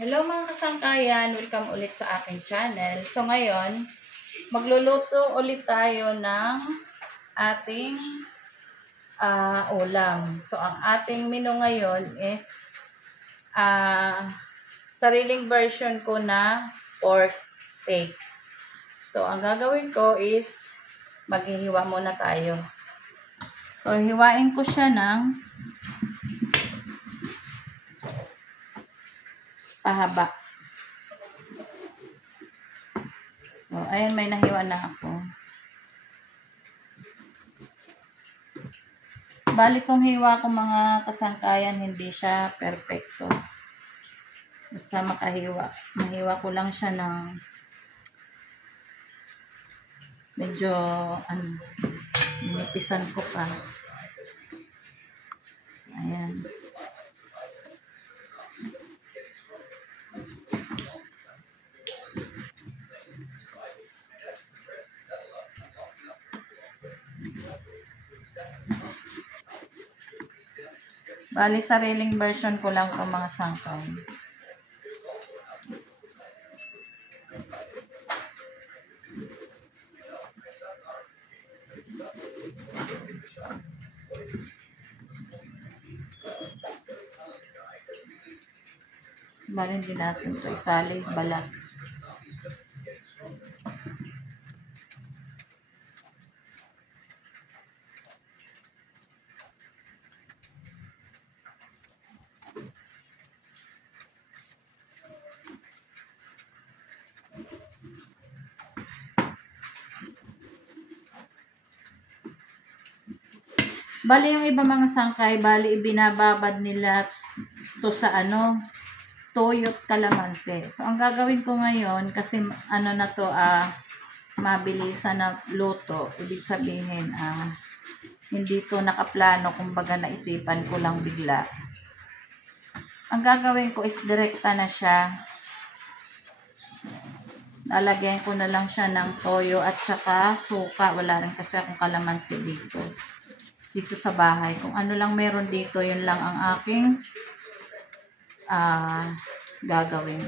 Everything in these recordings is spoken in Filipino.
Hello mga kasangkayan, welcome ulit sa aking channel. So ngayon, magluluto ulit tayo ng ating ulam. So ang ating menu ngayon is sariling version ko na pork steak. So ang gagawin ko is maghihiwa muna tayo. So hiwain ko siya ng pahaba. So, ayan, may nahiwa na ako. Balik kong hiwa ko mga kasangkayan, hindi siya perfecto. Basta makahiwa. Mahiwa ko lang siya ng medyo, ninipisan ko pa. Ayan. Bali, sariling version ko lang ko mga sangkay. Bali, hindi natin ito isali, balat. Bali, yung iba mga sangkay, bali, ibinababad nila to sa toyo't kalamansi. So, ang gagawin ko ngayon, kasi na to, mabilisan na luto. Ibig sabihin, hindi to nakaplano, kumbaga naisipan ko lang bigla. Ang gagawin ko is direkta na siya. Lalagyan ko na lang siya ng toyo at saka suka. Wala rin kasi akong kalamansi dito sa bahay. Kung ano lang meron dito, yun lang ang aking gagawin.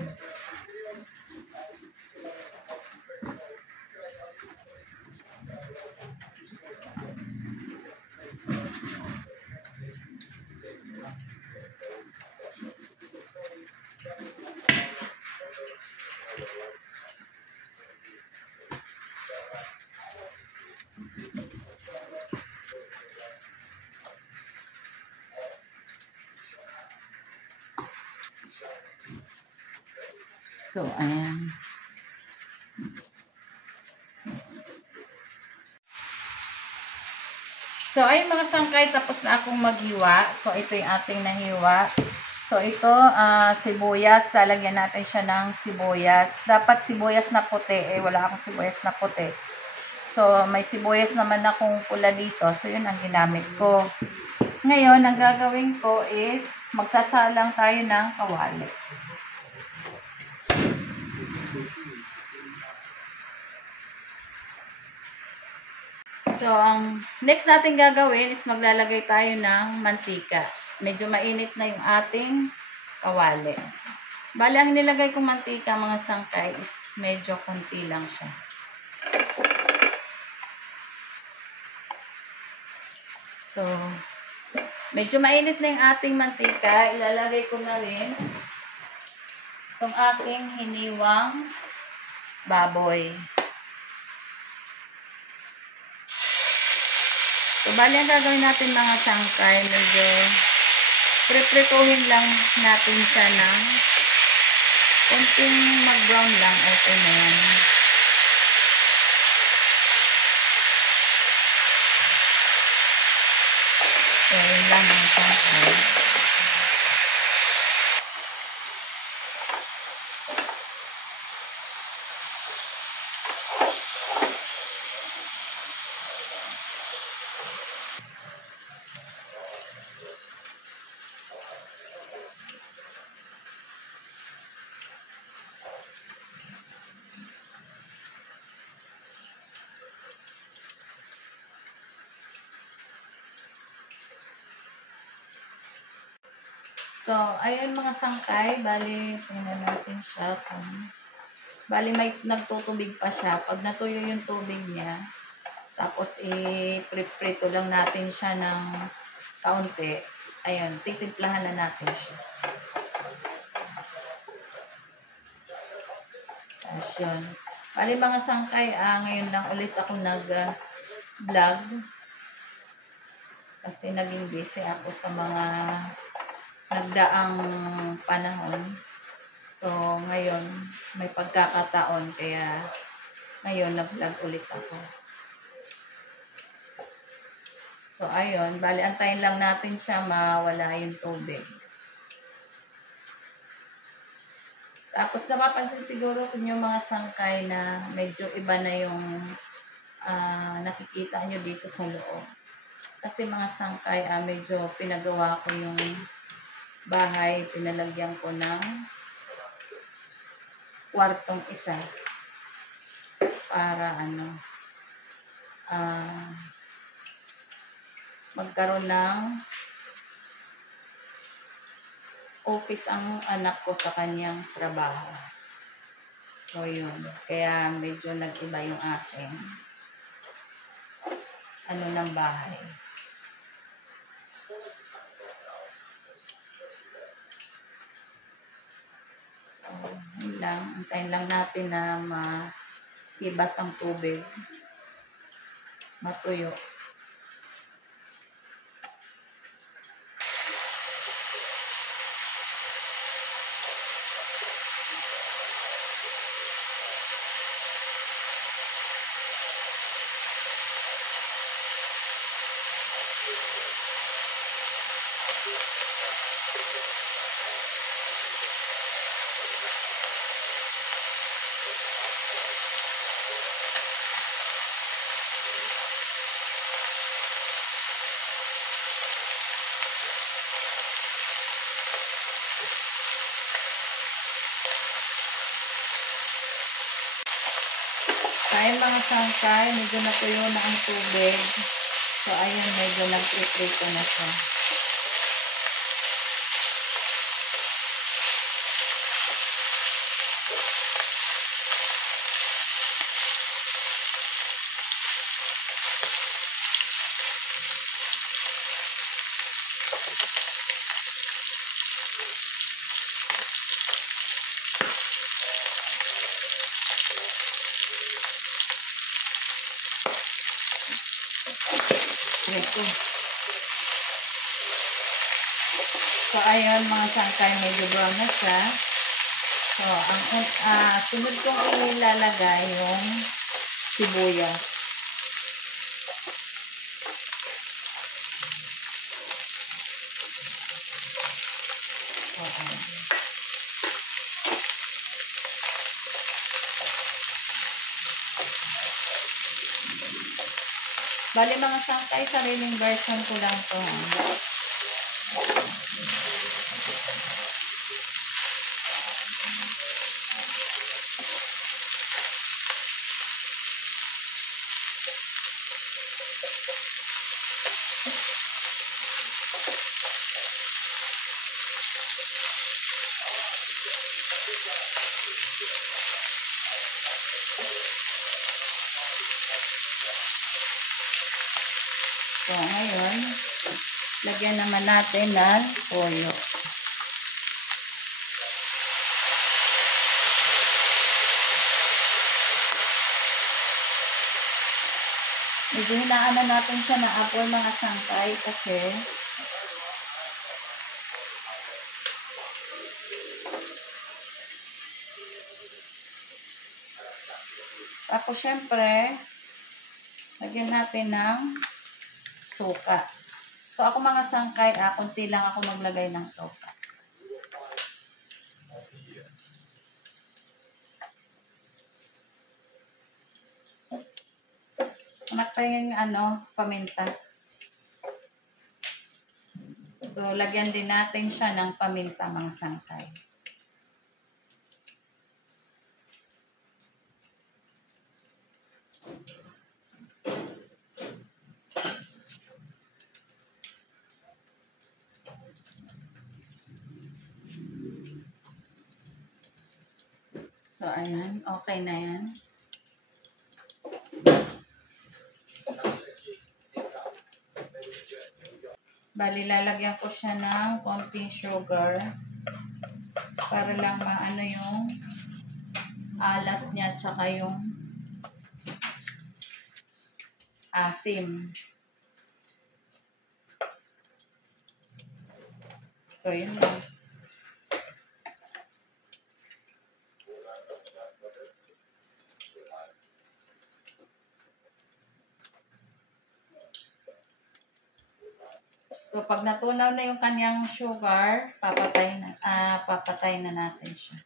So, ayan. So, ayun mga sangkay, tapos na akong maghiwa. So, ito yung ating nahiwa. So, ito, sibuyas. Lalagyan natin siya ng sibuyas. Dapat sibuyas na puti. Wala akong sibuyas na puti. So, may sibuyas naman akong pula dito. So, yun ang ginamit ko. Ngayon, ang gagawin ko is magsasalang tayo ng kawali. So, ang next natin gagawin is maglalagay tayo ng mantika. Medyo mainit na yung ating kawali. Bali, ang nilagay kong mantika, mga sangkay, is medyo konti lang siya. So, medyo mainit na yung ating mantika. Ilalagay ko na rin itong aking hiniwang baboy. So, bali ang gagawin natin mga sangkay, medyo pre-prituhin lang natin siya ng konting mag-brown lang. Okay na yan. So, yun lang mga sangkay. So, ayun mga sangkay, bali, tingnan natin siya. Bali, may nagtutubig pa siya. Pag natuyo yung tubig niya, tapos i-prito lang natin siya ng kaunti. Ayun, titimplahan na natin siya. Tapos yun. Bali mga sangkay, ngayon lang ulit ako nag-vlog. Kasi naging busy ako sa mga nagdaang panahon. So, ngayon, may pagkakataon. Kaya, ngayon, nag-vlog ulit ako. So, ayun. Bali, antayin lang natin siya mawala yung tubig. Tapos, napapansin siguro kung yung mga sangkay na medyo iba na yung nakikita nyo dito sa loob. Kasi mga sangkay, medyo pinagawa ko yung bahay. Pinalagyan ko ng kwartong isa. Para magkaroon ng office ang anak ko sa kanyang trabaho. So, yun. Kaya medyo nag-iba yung aking ng bahay. So, yun lang. Antayin lang natin na mahibas ang tubig. Matuyo. Ayun mga sangkay, medyo natuyo na ang tubig. So, ayun, medyo nag-prito na siya. Ito. So, ayun mga sangkay, medyo brown na siya. So, sunod kong ilalagay yung sibuyas. So, bali mga sangkay, sariling version ko lang to. So, ngayon, lagyan naman natin ng toyo. Medyo hinaan natin siya na apple mga sangkay kasi tapos syempre lagyan natin ng suka. So ako mga sangkay, konti lang ako maglagay ng suka. Anak pa yung paminta. So lagyan din natin siya ng paminta mga sangkay. So, ayan. Okay na yan. Bali, lalagyan ko siya ng konting sugar para lang maano yung alat niya tsaka yung asim. So, yun lang. So, pag natunaw na yung kanyang sugar, papatay na natin siya.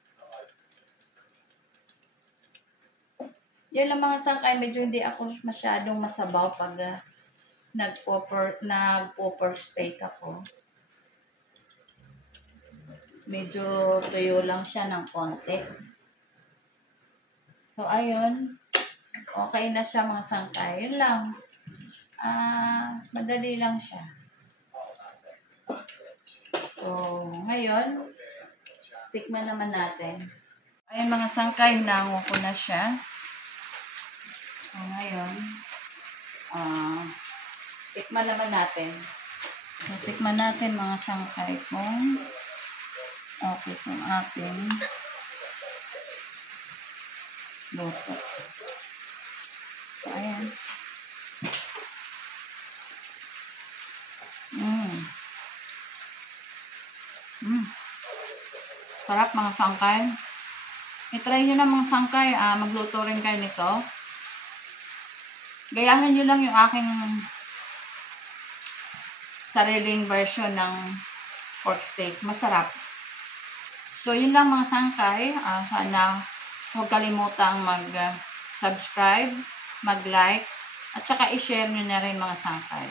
Yun lang mga sangkay, medyo hindi ako masyadong masabaw pag nag-popper steak ako. Medyo tuyo lang siya ng konti. So, ayun. Okay na siya mga sangkay. Yun lang. Madali lang siya. So, ngayon, tikman naman natin. Ayun mga sangkay, hinango ko na siya. So, ngayon, tikman naman natin. So, tikman natin mga sangkay kung okay kung ating luto. So, ayan. Sarap mga sangkay. I-try nyo na mga sangkay. Magluto rin kayo nito. Gayahin nyo lang yung aking sariling version ng pork steak. Masarap. So, yun lang mga sangkay. Sana huwag kalimutang mag-subscribe, mag-like, at saka i-share nyo na rin mga sangkay.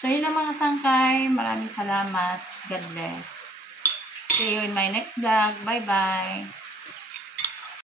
So, yun lang mga sangkay. Maraming salamat. God bless. See you in my next vlog. Bye-bye.